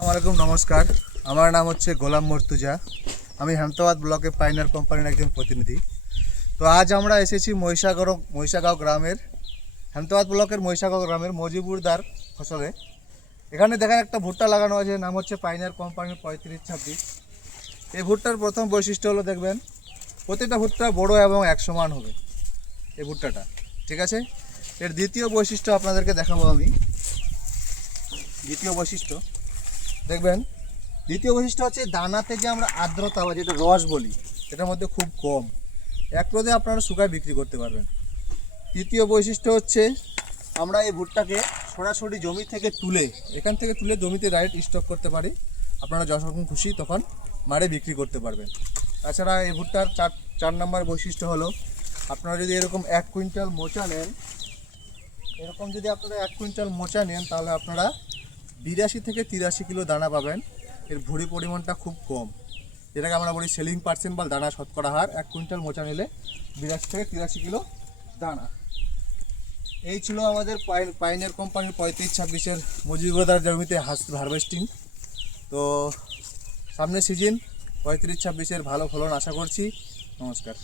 আসসালামাইকুম নমস্কার। আমার নাম হচ্ছে গোলাম মর্তুজা। আমি হেমতাবাদ ব্লকে পাইনার কোম্পানির একজন প্রতিনিধি। তো আজ আমরা এসেছি মহিষাগাঁও গ্রামের হেমতাবাদ ব্লকের মহিষাগাঁও গ্রামের মজিবুরদার ফসলে। এখানে দেখেন একটা ভুট্টা লাগানো আছে, নাম হচ্ছে পাইনার কোম্পানির 3526। এই ভুট্টার প্রথম বৈশিষ্ট্য হলো দেখবেন প্রতিটা ভুট্টা বড় এবং এক সমান হবে এই ভুট্টাটা, ঠিক আছে। এর দ্বিতীয় বৈশিষ্ট্য আপনাদেরকে দেখাবো আমি। দ্বিতীয় বৈশিষ্ট্য দেখবেন, দ্বিতীয় বৈশিষ্ট্য হচ্ছে দানাতে যে আমরা আর্দ্রতা বা যেটা রস বলি এটার মধ্যে খুব কম, এক রোদে আপনারা শুকায় বিক্রি করতে পারবেন। তৃতীয় বৈশিষ্ট্য হচ্ছে আমরা এই ভুট্টাকে সরাসরি জমি থেকে এখান থেকে তুলে জমিতে ডাইরেক্ট স্টক করতে পারি। আপনারা যখন খুশি তখন মারে বিক্রি করতে পারবেন। তাছাড়া এই ভুট্টার চার নম্বর বৈশিষ্ট্য হলো আপনারা যদি এরকম 1 কুইন্টাল মোচা নেন, তাহলে আপনারা 82 থেকে 83 কিলো দানা পাবেন। এর ভুঁড়ি পরিমাণটা খুব কম, যেটাকে আমরা বলি সেলিং পার্সেন্ট বা দানা শতকরা হার। 1 কুইন্টাল মোচা নিলে 82 থেকে 83 কিলো দানা। এই ছিল আমাদের পাইনিয়ার কোম্পানির 3526-এর মজিবুরদার জমিতে হারভেস্টিং। তো সামনের সিজন 3526-এর ভালো ফলন আশা করছি। নমস্কার।